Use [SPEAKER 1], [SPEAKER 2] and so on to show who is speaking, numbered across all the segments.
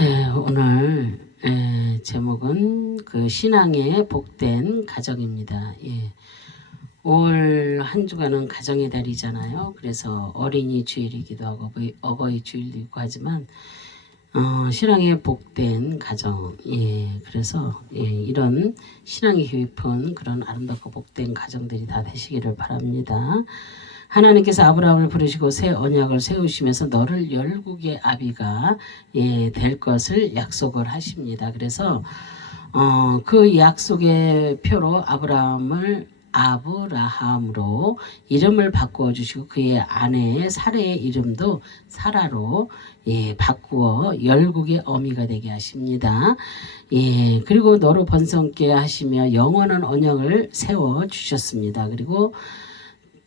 [SPEAKER 1] 에, 오늘 에, 제목은 그 신앙의 복된 가정입니다. 예. 올한 주간은 가정의 달이잖아요. 그래서 어린이 주일이기도 하고 어버이, 어버이 주일도 있고 하지만 어, 신앙의 복된 가정. 예. 그래서 예, 이런 신앙이 깊은 그런 아름답고 복된 가정들이 다 되시기를 바랍니다. 하나님께서 아브라함을 부르시고 새 언약을 세우시면서 너를 열국의 아비가 예, 될 것을 약속을 하십니다. 그래서 어, 그 약속의 표로 아브라함을 아브라함으로 이름을 바꾸어 주시고 그의 아내 사례의 이름도 사라로 예, 바꾸어 열국의 어미가 되게 하십니다. 예, 그리고 너로 번성케 하시며 영원한 언약을 세워 주셨습니다. 그리고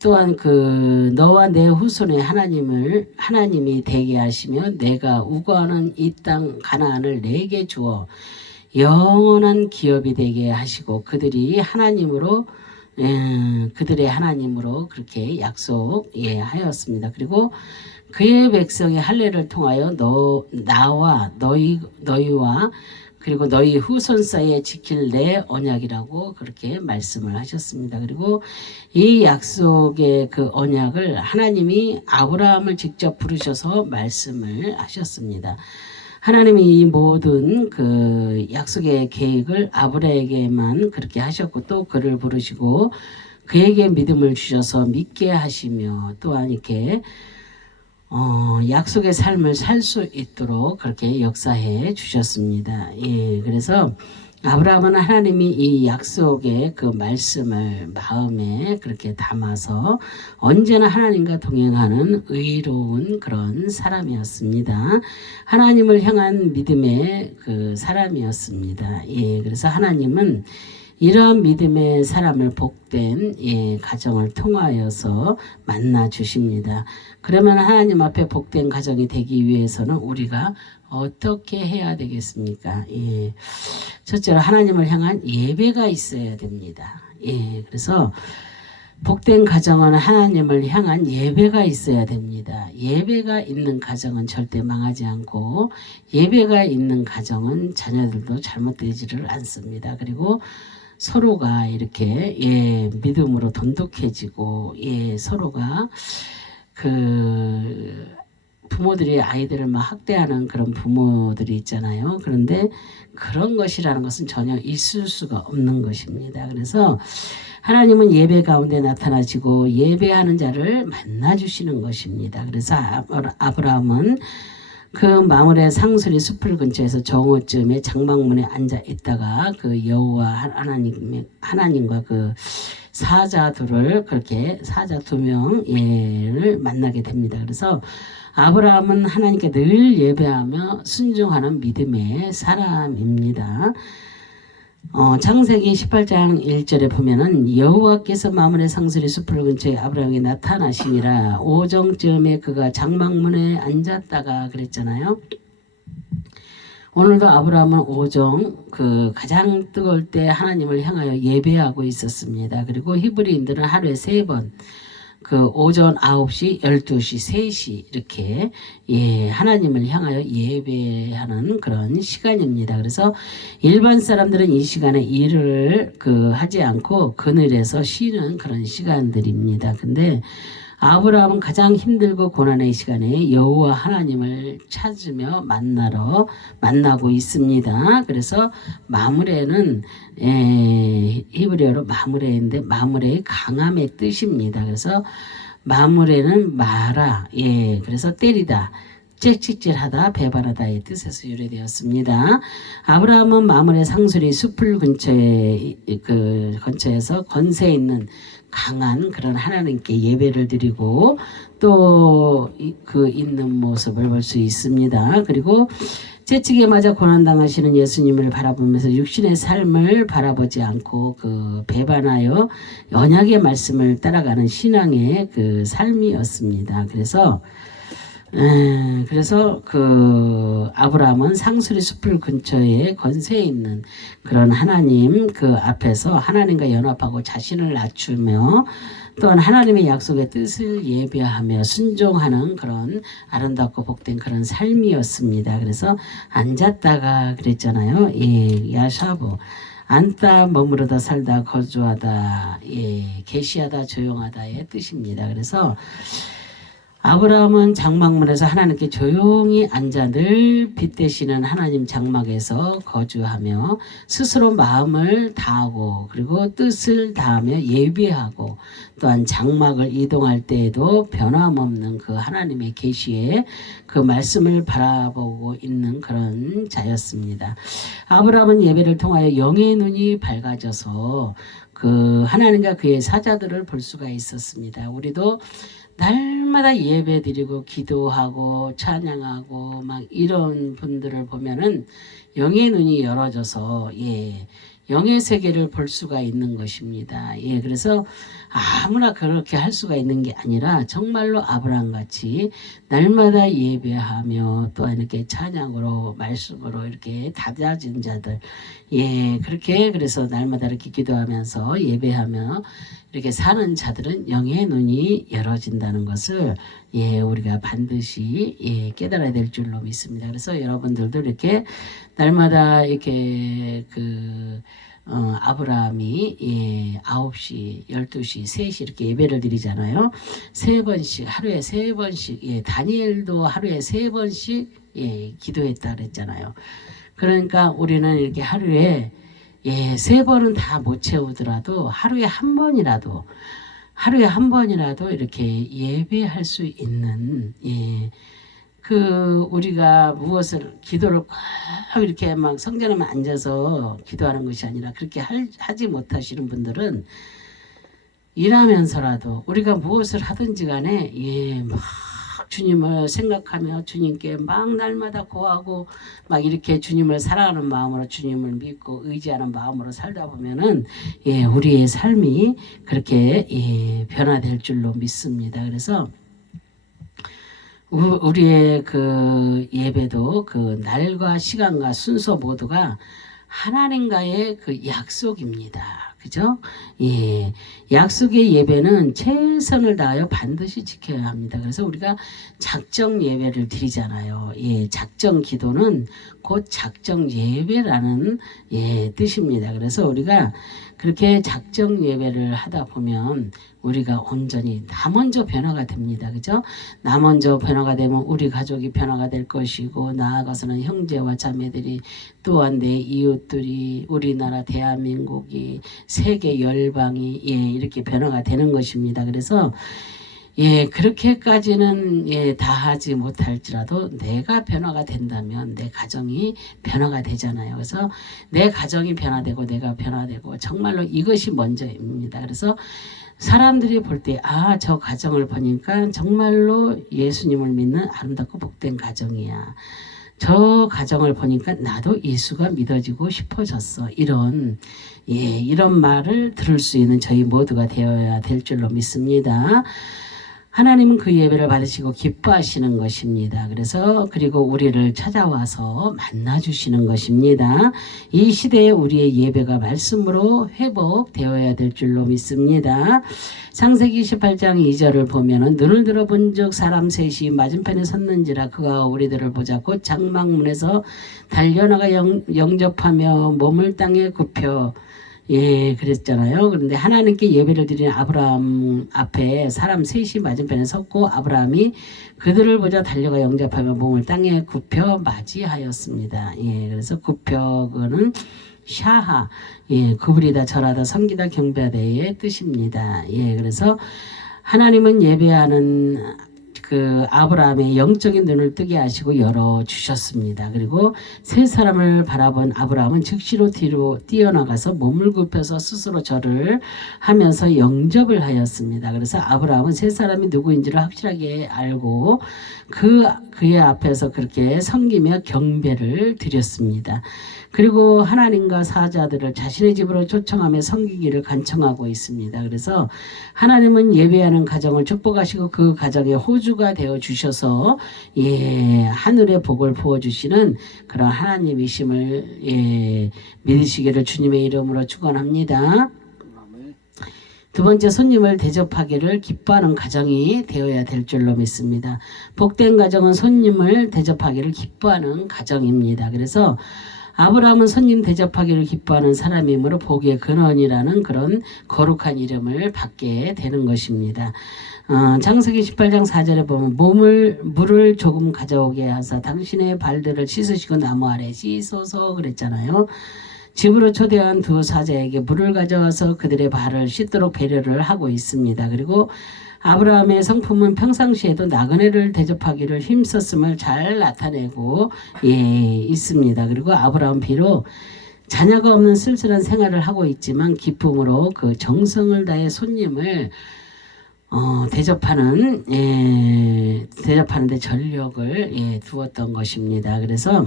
[SPEAKER 1] 또한 그 너와 내 후손의 하나님을 하나님이 되게 하시며 내가 우거하는 이 땅 가나안을 내게 주어 영원한 기업이 되게 하시고 그들이 하나님으로 에, 그들의 하나님으로 그렇게 약속 예 하였습니다. 그리고 그의 백성의 할례를 통하여 너 나와 너희 너희와 그리고 너희 후손 사이에 지킬 내 언약이라고 그렇게 말씀을 하셨습니다. 그리고 이 약속의 그 언약을 하나님이 아브라함을 직접 부르셔서 말씀을 하셨습니다. 하나님이 이 모든 그 약속의 계획을 아브라에게만 그렇게 하셨고 또 그를 부르시고 그에게 믿음을 주셔서 믿게 하시며 또한 이렇게 어, 약속의 삶을 살 수 있도록 그렇게 역사해 주셨습니다. 예, 그래서 아브라함은 하나님이 이 약속의 그 말씀을 마음에 그렇게 담아서 언제나 하나님과 동행하는 의로운 그런 사람이었습니다. 하나님을 향한 믿음의 그 사람이었습니다. 예, 그래서 하나님은 이러한 믿음의 사람을 복된 예, 가정을 통하여서 만나 주십니다. 그러면 하나님 앞에 복된 가정이 되기 위해서는 우리가 어떻게 해야 되겠습니까? 예. 첫째로 하나님을 향한 예배가 있어야 됩니다. 예. 그래서 복된 가정은 하나님을 향한 예배가 있어야 됩니다. 예배가 있는 가정은 절대 망하지 않고 예배가 있는 가정은 자녀들도 잘못되지를 않습니다. 그리고 서로가 이렇게 예, 믿음으로 돈독해지고 예, 서로가 그 부모들이 아이들을 막 학대하는 그런 부모들이 있잖아요. 그런데 그런 것이라는 것은 전혀 있을 수가 없는 것입니다. 그래서 하나님은 예배 가운데 나타나시고 예배하는 자를 만나 주시는 것입니다. 그래서 아브라함은 그 마물의 상수리 숲을 근처에서 정오쯤에 장막문에 앉아 있다가 그 여호와 하나님 하나님과 그 사자 둘을 그렇게 사자 두 명을 만나게 됩니다. 그래서 아브라함은 하나님께 늘 예배하며 순종하는 믿음의 사람입니다. 어, 창세기 18장 1절에 보면은 여호와께서 마물의 상수리 숲을 근처에 아브라함에게 나타나시니라 오정쯤에 그가 장막문에 앉았다가 그랬잖아요. 오늘도 아브라함은 오정 그 가장 뜨거울 때 하나님을 향하여 예배하고 있었습니다. 그리고 히브리인들은 하루에 세 번 그 오전 9시, 12시, 3시 이렇게 예, 하나님을 향하여 예배하는 그런 시간입니다. 그래서 일반 사람들은 이 시간에 일을 그 하지 않고 그늘에서 쉬는 그런 시간들입니다. 근데 아브라함은 가장 힘들고 고난의 시간에 여호와 하나님을 찾으며 만나러 만나고 있습니다. 그래서 마무레는 에, 히브리어로 마무레인데 마무레의 강함의 뜻입니다. 그래서 마무레는 마라 예 그래서 때리다 짹짹질하다 배반하다의 뜻에서 유래되었습니다. 아브라함은 마물의 상수리 숲을 근처에 그 근처에서 건세 있는 강한 그런 하나님께 예배를 드리고 또 그 있는 모습을 볼 수 있습니다. 그리고 채찍에 맞아 고난당하시는 예수님을 바라보면서 육신의 삶을 바라보지 않고 그 배반하여 언약의 말씀을 따라가는 신앙의 그 삶이었습니다. 그래서 에, 그래서 그 아브라함은 상수리 숲을 근처에 건세에 있는 그런 하나님 그 앞에서 하나님과 연합하고 자신을 낮추며 또한 하나님의 약속의 뜻을 예배하며 순종하는 그런 아름답고 복된 그런 삶이었습니다. 그래서 앉았다가 그랬잖아요. 예, 야샤브. 앉다 머무르다 살다 거주하다 예 계시하다 조용하다의 뜻입니다. 그래서 아브라함은 장막문에서 하나님께 조용히 앉아 늘 빛 되시는 하나님 장막에서 거주하며 스스로 마음을 다하고 그리고 뜻을 다하며 예배하고 또한 장막을 이동할 때에도 변함없는 그 하나님의 계시에 그 말씀을 바라보고 있는 그런 자였습니다. 아브라함은 예배를 통하여 영의 눈이 밝아져서 그 하나님과 그의 사자들을 볼 수가 있었습니다. 우리도 날 마다 예배 드리고 기도하고 찬양하고 막 이런 분들을 보면은 영의 눈이 열어져서 예 영의 세계를 볼 수가 있는 것입니다. 예 그래서 아무나 그렇게 할 수가 있는 게 아니라 정말로 아브라함 같이 날마다 예배하며 또한 이렇게 찬양으로 말씀으로 이렇게 다져진 자들 예 그렇게 그래서 날마다 이렇게 기도하면서 예배하며 이렇게 사는 자들은 영의 눈이 열어진다는 것을 예 우리가 반드시 예 깨달아야 될 줄로 믿습니다. 그래서 여러분들도 이렇게 날마다 이렇게 그 어, 아브라함이 예, 9시, 12시, 3시 이렇게 예배를 드리잖아요. 세 번씩 하루에 세 번씩 예, 다니엘도 하루에 세 번씩 예, 기도했다 그랬잖아요. 그러니까 우리는 이렇게 하루에 예, 세 번은 다 못 채우더라도 하루에 한 번이라도 하루에 한 번이라도 이렇게 예배할 수 있는 예. 그 우리가 무엇을 기도를 꼭 이렇게 막 성전에만 앉아서 기도하는 것이 아니라 그렇게 할, 하지 못하시는 분들은 일하면서라도 우리가 무엇을 하든지 간에 예, 막 주님을 생각하며 주님께 막 날마다 고하고 막 이렇게 주님을 사랑하는 마음으로 주님을 믿고 의지하는 마음으로 살다 보면은 예, 우리의 삶이 그렇게 예, 변화될 줄로 믿습니다. 그래서 우- 우리의 그 예배도 그 날과 시간과 순서 모두가 하나님과의 그 약속입니다. 그죠? 예. 약속의 예배는 최선을 다하여 반드시 지켜야 합니다. 그래서 우리가 작정 예배를 드리잖아요. 예. 작정 기도는 곧 작정 예배라는 예, 뜻입니다. 그래서 우리가 그렇게 작정 예배를 하다 보면 우리가 온전히 나 먼저 변화가 됩니다. 그죠? 나 먼저 변화가 되면 우리 가족이 변화가 될 것이고 나아가서는 형제와 자매들이 또한 내 이웃들이 우리나라 대한민국이 세계 열방이 예 이렇게 변화가 되는 것입니다. 그래서 예 그렇게까지는 예 다 하지 못할지라도 내가 변화가 된다면 내 가정이 변화가 되잖아요. 그래서 내 가정이 변화되고 내가 변화되고 정말로 이것이 먼저입니다. 그래서 사람들이 볼 때 아 저 가정을 보니까 정말로 예수님을 믿는 아름답고 복된 가정이야. 저 가정을 보니까 나도 예수가 믿어지고 싶어졌어. 이런 예 이런 말을 들을 수 있는 저희 모두가 되어야 될 줄로 믿습니다. 하나님은 그 예배를 받으시고 기뻐하시는 것입니다. 그래서 그리고 우리를 찾아와서 만나 주시는 것입니다. 이 시대에 우리의 예배가 말씀으로 회복되어야 될 줄로 믿습니다. 창세기 28장 2절을 보면은 눈을 들어 본즉 사람 셋이 맞은편에 섰는지라 그가 우리들을 보자 곧 장막문에서 달려나가 영, 영접하며 몸을 땅에 굽혀 예, 그랬잖아요. 그런데 하나님께 예배를 드리는 아브라함 앞에 사람 셋이 맞은편에 섰고 아브라함이 그들을 보자 달려가 영접하며 몸을 땅에 굽혀 맞이하였습니다. 예, 그래서 굽혀 그는 샤하, 예, 구부리다 절하다 섬기다 경배하다의 뜻입니다. 예, 그래서 하나님은 예배하는 그 아브라함의 영적인 눈을 뜨게 하시고 열어 주셨습니다. 그리고 세 사람을 바라본 아브라함은 즉시로 뒤로 뛰어나가서 몸을 굽혀서 스스로 절을 하면서 영접을 하였습니다. 그래서 아브라함은 세 사람이 누구인지를 확실하게 알고 그 그의 앞에서 그렇게 섬기며 경배를 드렸습니다. 그리고 하나님과 사자들을 자신의 집으로 초청하며 섬기기를 간청하고 있습니다. 그래서 하나님은 예배하는 가정을 축복하시고 그 가정의 호주 가 되어 주셔서 예 하늘의 복을 부어 주시는 그런 하나님이심을 예 믿으시기를 주님의 이름으로 축원합니다. 두 번째 손님을 대접하기를 기뻐하는 가정이 되어야 될 줄로 믿습니다. 복된 가정은 손님을 대접하기를 기뻐하는 가정입니다. 그래서 아브라함은 손님 대접하기를 기뻐하는 사람이므로 복의 근원이라는 그런 거룩한 이름을 받게 되는 것입니다. 어, 장세기 18장 4절에 보면 몸을 물을 조금 가져오게 하사 당신의 발들을 씻으시고 나무 아래 씻어서 그랬잖아요. 집으로 초대한 두 사자에게 물을 가져와서 그들의 발을 씻도록 배려를 하고 있습니다. 그리고 아브라함의 성품은 평상시에도 나그네를 대접하기를 힘썼음을 잘 나타내고 예, 있습니다. 그리고 아브라함 비록 자녀가 없는 쓸쓸한 생활을 하고 있지만 기쁨으로 그 정성을 다해 손님을 어, 대접하는 예, 대접하는데 전력을 예, 두었던 것입니다. 그래서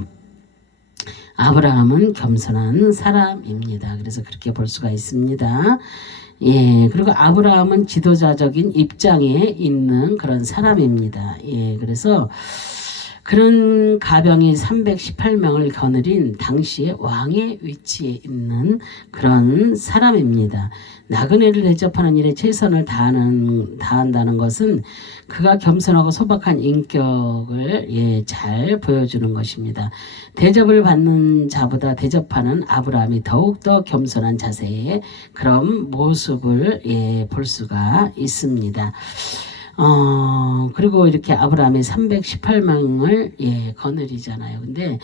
[SPEAKER 1] 아브라함은 겸손한 사람입니다. 그래서 그렇게 볼 수가 있습니다. 예, 그리고 아브라함은 지도자적인 입장에 있는 그런 사람입니다. 예, 그래서 그런 가병이 318명을 거느린 당시의 왕의 위치에 있는 그런 사람입니다. 나그네를 대접하는 일에 최선을 다하는 다한다는 것은 그가 겸손하고 소박한 인격을 예, 잘 보여주는 것입니다. 대접을 받는 자보다 대접하는 아브라함이 더욱더 겸손한 자세의 그런 모습을 예, 볼 수가 있습니다. 어, 그리고 이렇게 아브라함이 318명을 예, 거느리잖아요. 근데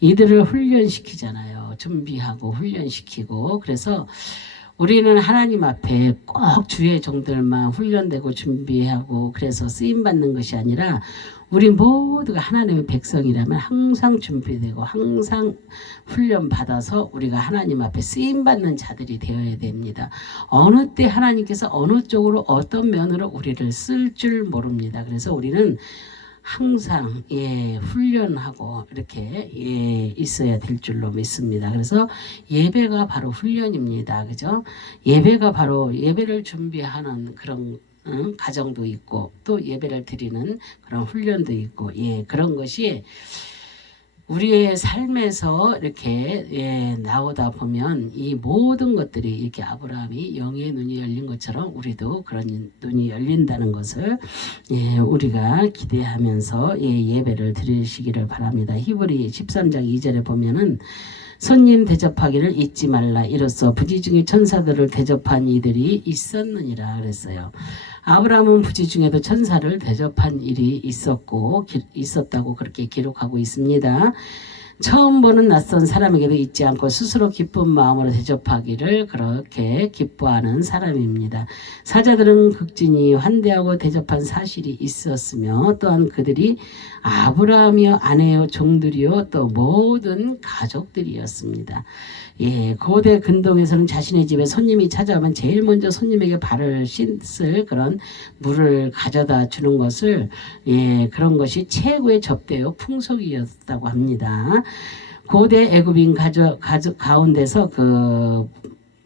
[SPEAKER 1] 이들을 훈련시키잖아요. 준비하고 훈련시키고 그래서 우리는 하나님 앞에 꼭 주의 종들만 훈련되고 준비하고 그래서 쓰임 받는 것이 아니라 우리 모두가 하나님의 백성이라면 항상 준비되고 항상 훈련 받아서 우리가 하나님 앞에 쓰임 받는 자들이 되어야 됩니다. 어느 때 하나님께서 어느 쪽으로 어떤 면으로 우리를 쓸 줄 모릅니다. 그래서 우리는 항상 예 훈련하고 이렇게 예 있어야 될 줄로 믿습니다. 그래서 예배가 바로 훈련입니다. 그죠? 예배가 바로 예배를 준비하는 그런 응, 가정도 있고 또 예배를 드리는 그런 훈련도 있고 예 그런 것이 우리의 삶에서 이렇게 예, 나오다 보면 이 모든 것들이 이렇게 아브라함이 영의 눈이 열린 것처럼 우리도 그런 눈이 열린다는 것을 예, 우리가 기대하면서 예, 예배를 드리시기를 바랍니다. 히브리 13장 2절에 보면은 손님 대접하기를 잊지 말라 이로써 부지 중에 천사들을 대접한 이들이 있었느니라 그랬어요. 아브라함은 부지 중에도 천사를 대접한 일이 있었고 기, 있었다고 그렇게 기록하고 있습니다. 처음 보는 낯선 사람에게도 잊지 않고 스스로 기쁜 마음으로 대접하기를 그렇게 기뻐하는 사람입니다. 사자들은 극진히 환대하고 대접한 사실이 있었으며 또한 그들이 아브라함이요 아내요 종들이요 또 모든 가족들이었습니다. 예, 고대 근동에서는 자신의 집에 손님이 찾아오면 제일 먼저 손님에게 발을 씻을 그런 물을 가져다 주는 것을 예, 그런 것이 최고의 접대요 풍속이었다고 합니다. 고대 애굽인 가저, 가저, 가운데서 그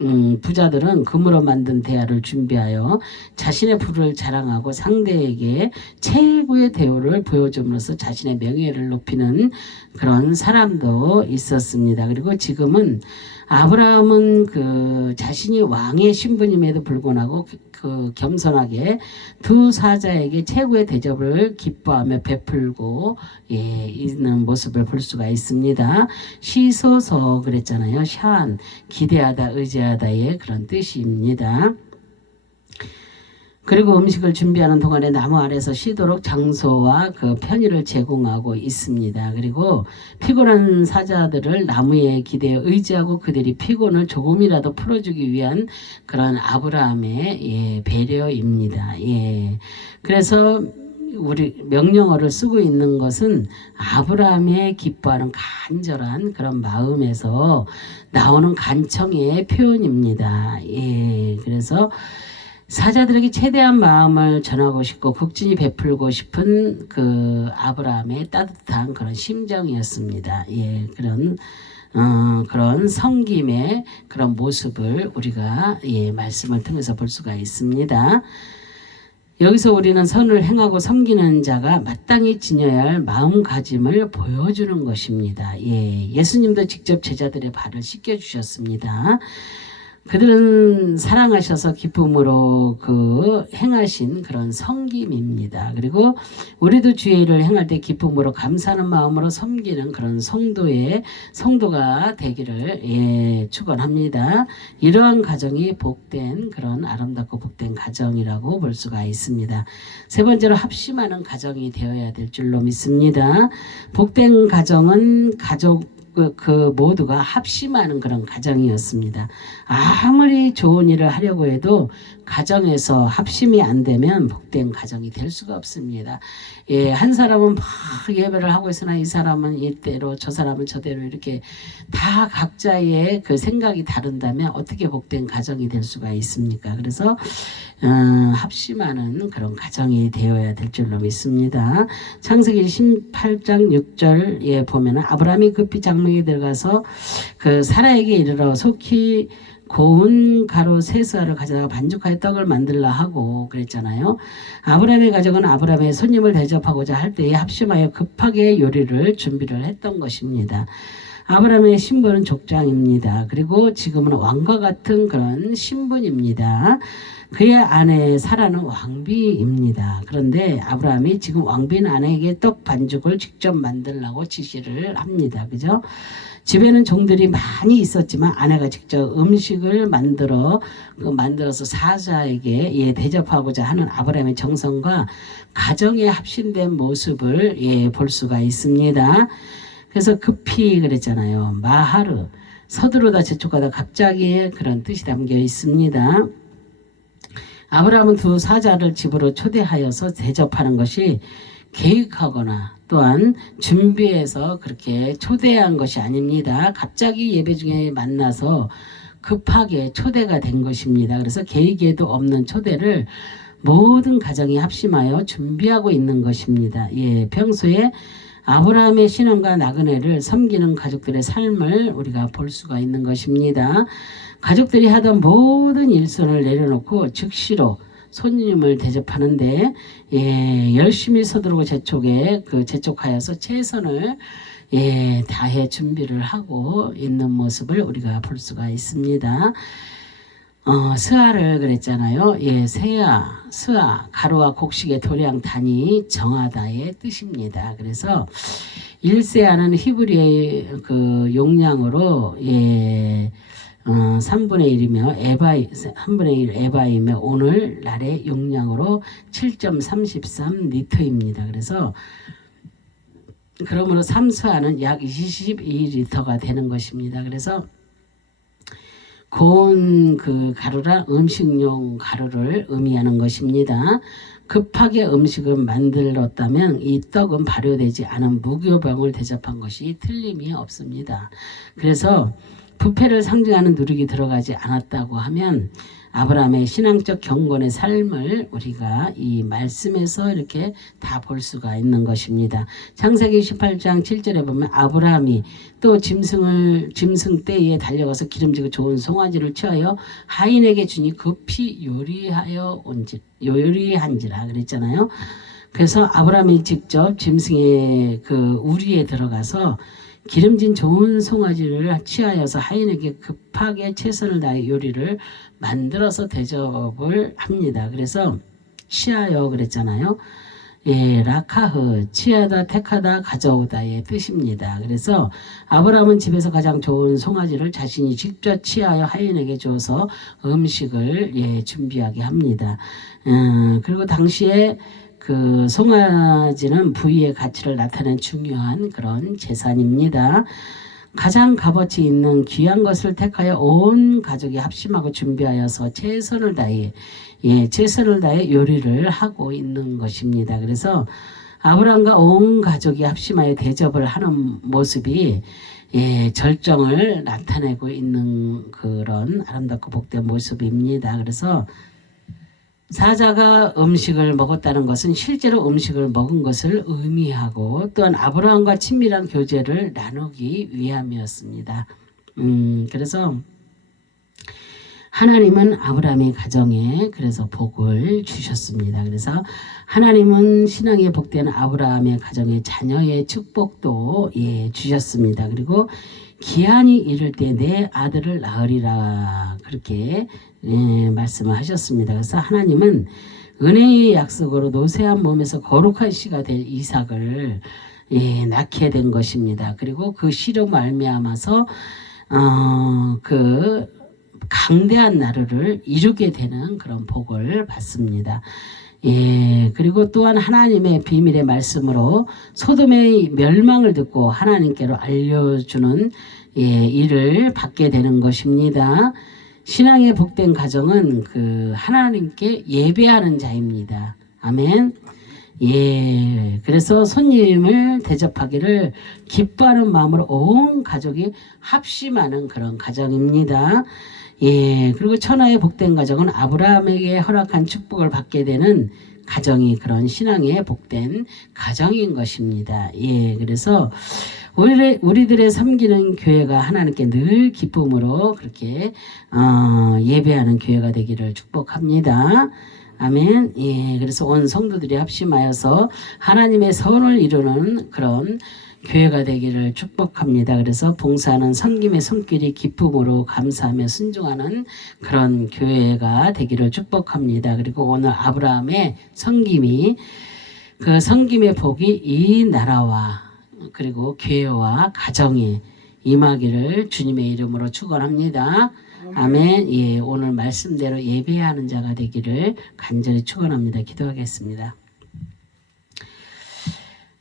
[SPEAKER 1] 음, 부자들은 금으로 만든 대야를 준비하여 자신의 부를 자랑하고 상대에게 최고의 대우를 보여줌으로써 자신의 명예를 높이는 그런 사람도 있었습니다. 그리고 지금은 아브라함은 그 자신이 왕의 신분임에도 불구하고 그, 그 겸손하게 두 사자에게 최고의 대접을 기뻐하며 베풀고 예, 있는 모습을 볼 수가 있습니다. 시소서 그랬잖아요. 샤안 기대하다 의지하다 의 그런 뜻입니다. 그리고 음식을 준비하는 동안에 나무 아래서 쉬도록 장소와 그 편의를 제공하고 있습니다. 그리고 피곤한 사자들을 나무에 기대어 의지하고 그들이 피곤을 조금이라도 풀어주기 위한 그런 아브라함의 예, 배려입니다. 예. 그래서 우리 명령어를 쓰고 있는 것은 아브라함의 기뻐하는 간절한 그런 마음에서 나오는 간청의 표현입니다. 예. 그래서 사자들에게 최대한 마음을 전하고 싶고 극진히 베풀고 싶은 그 아브라함의 따뜻한 그런 심정이었습니다. 예, 그런 어, 그런 성김의 그런 모습을 우리가 예, 말씀을 통해서 볼 수가 있습니다. 여기서 우리는 선을 행하고 섬기는 자가 마땅히 지녀야 할 마음가짐을 보여주는 것입니다. 예, 예수님도 직접 제자들의 발을 씻겨 주셨습니다. 그들은 사랑하셔서 기쁨으로 그 행하신 그런 성김입니다. 그리고 우리도 주의 일을 행할 때 기쁨으로 감사하는 마음으로 섬기는 그런 성도의 성도가 되기를 예, 축원합니다. 이러한 가정이 복된 그런 아름답고 복된 가정이라고 볼 수가 있습니다. 세 번째로 합심하는 가정이 되어야 될 줄로 믿습니다. 복된 가정은 가족 그, 그 모두가 합심하는 그런 가정이었습니다. 아무리 좋은 일을 하려고 해도 가정에서 합심이 안 되면 복된 가정이 될 수가 없습니다. 예, 한 사람은 막 예배를 하고 있으나 이 사람은 이대로 저 사람은 저대로 이렇게 다 각자의 그 생각이 다른다면 어떻게 복된 가정이 될 수가 있습니까? 그래서 어, 합심하는 그런 가정이 되어야 될 줄로 믿습니다. 창세기 18장 6절에 보면은 아브라함이 급히 장막에 들어가서 그 사라에게 이르러 속히 고운 가루 세수알을 가져다가 반죽하여 떡을 만들라 하고 그랬잖아요. 아브라함의 가족은 아브라함의 손님을 대접하고자 할 때에 합심하여 급하게 요리를 준비를 했던 것입니다. 아브라함의 신분은 족장입니다. 그리고 지금은 왕과 같은 그런 신분입니다. 그의 아내 사라는 왕비입니다. 그런데 아브라함이 지금 왕비인 아내에게 떡 반죽을 직접 만들라고 지시를 합니다. 그죠? 집에는 종들이 많이 있었지만 아내가 직접 음식을 만들어 그 만들어서 사자에게 예, 대접하고자 하는 아브라함의 정성과 가정에 합심된 모습을 예, 볼 수가 있습니다. 그래서 급히 그랬잖아요. 마하르 서두르다 재촉하다 갑자기 그런 뜻이 담겨 있습니다. 아브라함은 두 사자를 집으로 초대하여서 대접하는 것이 계획하거나 또한 준비해서 그렇게 초대한 것이 아닙니다. 갑자기 예배 중에 만나서 급하게 초대가 된 것입니다. 그래서 계획에도 없는 초대를 모든 가정이 합심하여 준비하고 있는 것입니다. 예, 평소에 아브라함의 신앙과 나그네를 섬기는 가족들의 삶을 우리가 볼 수가 있는 것입니다. 가족들이 하던 모든 일손을 내려놓고 즉시로 손님을 대접하는데 예, 열심히 서두르고 재촉에 그 재촉하여서 최선을 예, 다해 준비를 하고 있는 모습을 우리가 볼 수가 있습니다. 어, 스아를 그랬잖아요. 예, 세아, 스아, 가루와 곡식의 도량 단위 정하다의 뜻입니다. 그래서 일세아는 히브리의 그 용량으로 예, 어, 3분의 1이며 에바이 3분의 1 에바이며 오늘 날의 용량으로 7.33 리터입니다. 그래서 그러므로 삼수하는 약 22리터가 되는 것입니다. 그래서 고운 그 가루라 음식용 가루를 의미하는 것입니다. 급하게 음식을 만들었다면 이 떡은 발효되지 않은 무교병을 대접한 것이 틀림이 없습니다. 그래서 부패를 상징하는 누룩이 들어가지 않았다고 하면 아브라함의 신앙적 경건의 삶을 우리가 이 말씀에서 이렇게 다 볼 수가 있는 것입니다. 창세기 18장 7절에 보면 아브라함이 또 짐승을 짐승 떼에 달려가서 기름지고 좋은 송아지를 취하여 하인에게 주니 급히 요리하여 온지 요리한지라 그랬잖아요. 그래서 아브라함이 직접 짐승의 그 우리에 들어가서 기름진 좋은 송아지를 취하여서 하인에게 급하게 최선을 다해 요리를 만들어서 대접을 합니다. 그래서 취하여 그랬잖아요. 예, 라카흐, 취하다, 택하다, 가져오다의 뜻입니다. 그래서 아브라함은 집에서 가장 좋은 송아지를 자신이 직접 취하여 하인에게 줘서 음식을 예, 준비하게 합니다. 음, 그리고 당시에 그 송아지는 부위의 가치를 나타낸 중요한 그런 재산입니다. 가장 값어치 있는 귀한 것을 택하여 온 가족이 합심하고 준비하여서 최선을 다해 예, 최선을 다해 요리를 하고 있는 것입니다. 그래서 아브라함과 온 가족이 합심하여 대접을 하는 모습이 예, 절정을 나타내고 있는 그런 아름답고 복된 모습입니다. 그래서 사자가 음식을 먹었다는 것은 실제로 음식을 먹은 것을 의미하고 또한 아브라함과 친밀한 교제를 나누기 위함이었습니다. 음, 그래서 하나님은 아브라함의 가정에 그래서 복을 주셨습니다. 그래서 하나님은 신앙의 복된 아브라함의 가정의 자녀의 축복도 예, 주셨습니다. 그리고 기한이 이를 때 내 아들을 낳으리라 그렇게 예, 말씀을 하셨습니다. 그래서 하나님은 은혜의 약속으로 노쇠한 몸에서 거룩한 씨가 될 이삭을 예, 낳게 된 것입니다. 그리고 그 씨로 말미암아서 어, 그 강대한 나라를 이루게 되는 그런 복을 받습니다. 예, 그리고 또한 하나님의 비밀의 말씀으로 소돔의 멸망을 듣고 하나님께로 알려주는 예, 일을 받게 되는 것입니다. 신앙의 복된 가정은 그 하나님께 예배하는 자입니다. 아멘. 예, 그래서 손님을 대접하기를 기뻐하는 마음으로 온 가족이 합심하는 그런 가정입니다. 예, 그리고 천하의 복된 가정은 아브라함에게 허락한 축복을 받게 되는 가정이 그런 신앙의 복된 가정인 것입니다. 예, 그래서 우리, 우리들의 섬기는 교회가 하나님께 늘 기쁨으로 그렇게 어, 예배하는 교회가 되기를 축복합니다. 아멘. 예, 그래서 온 성도들이 합심하여서 하나님의 선을 이루는 그런 교회가 되기를 축복합니다. 그래서 봉사하는 섬김의 손길이 기쁨으로 감사하며 순종하는 그런 교회가 되기를 축복합니다. 그리고 오늘 아브라함의 섬김이 그 섬김의 복이 이 나라와 그리고 교회와 가정에 임하기를 주님의 이름으로 축원합니다. 아멘. 예, 오늘 말씀대로 예배하는 자가 되기를 간절히 축원합니다. 기도하겠습니다.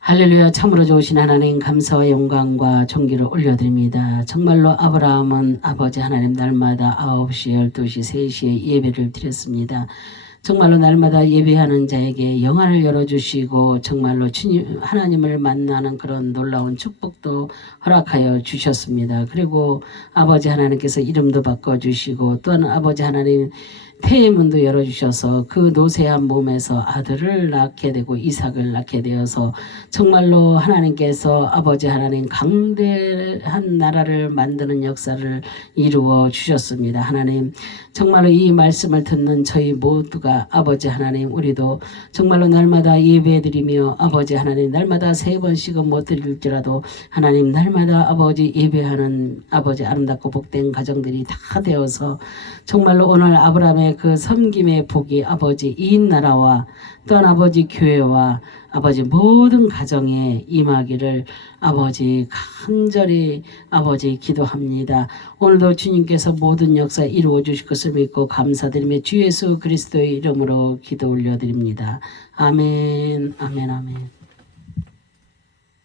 [SPEAKER 1] 할렐루야 참으로 좋으신 하나님 감사와 영광과 존귀를 올려드립니다. 정말로 아브라함은 아버지 하나님 날마다 9시, 12시, 3시에 예배를 드렸습니다. 정말로 날마다 예배하는 자에게 영안을 열어주시고 정말로 주님 하나님을 만나는 그런 놀라운 축복도 허락하여 주셨습니다. 그리고 아버지 하나님께서 이름도 바꿔주시고 또한 아버지 하나님 태의 문도 열어주셔서 그 노쇠한 몸에서 아들을 낳게 되고 이삭을 낳게 되어서 정말로 하나님께서 아버지 하나님 강대한 나라를 만드는 역사를 이루어 주셨습니다. 하나님 정말로 이 말씀을 듣는 저희 모두가 아버지 하나님 우리도 정말로 날마다 예배드리며 아버지 하나님 날마다 세 번씩은 못 드릴지라도 하나님 날마다 아버지 예배하는 아버지 아름답고 복된 가정들이 다 되어서 정말로 오늘 아브라함의 그 섬김의 복이 아버지 이 나라와 또한 아버지 교회와 아버지 모든 가정에 임하기를 아버지 간절히 아버지 기도합니다. 오늘도 주님께서 모든 역사 이루어 주실 것을 믿고 감사드리며 주 예수 그리스도의 이름으로 기도 올려드립니다. 아멘, 아멘, 아멘.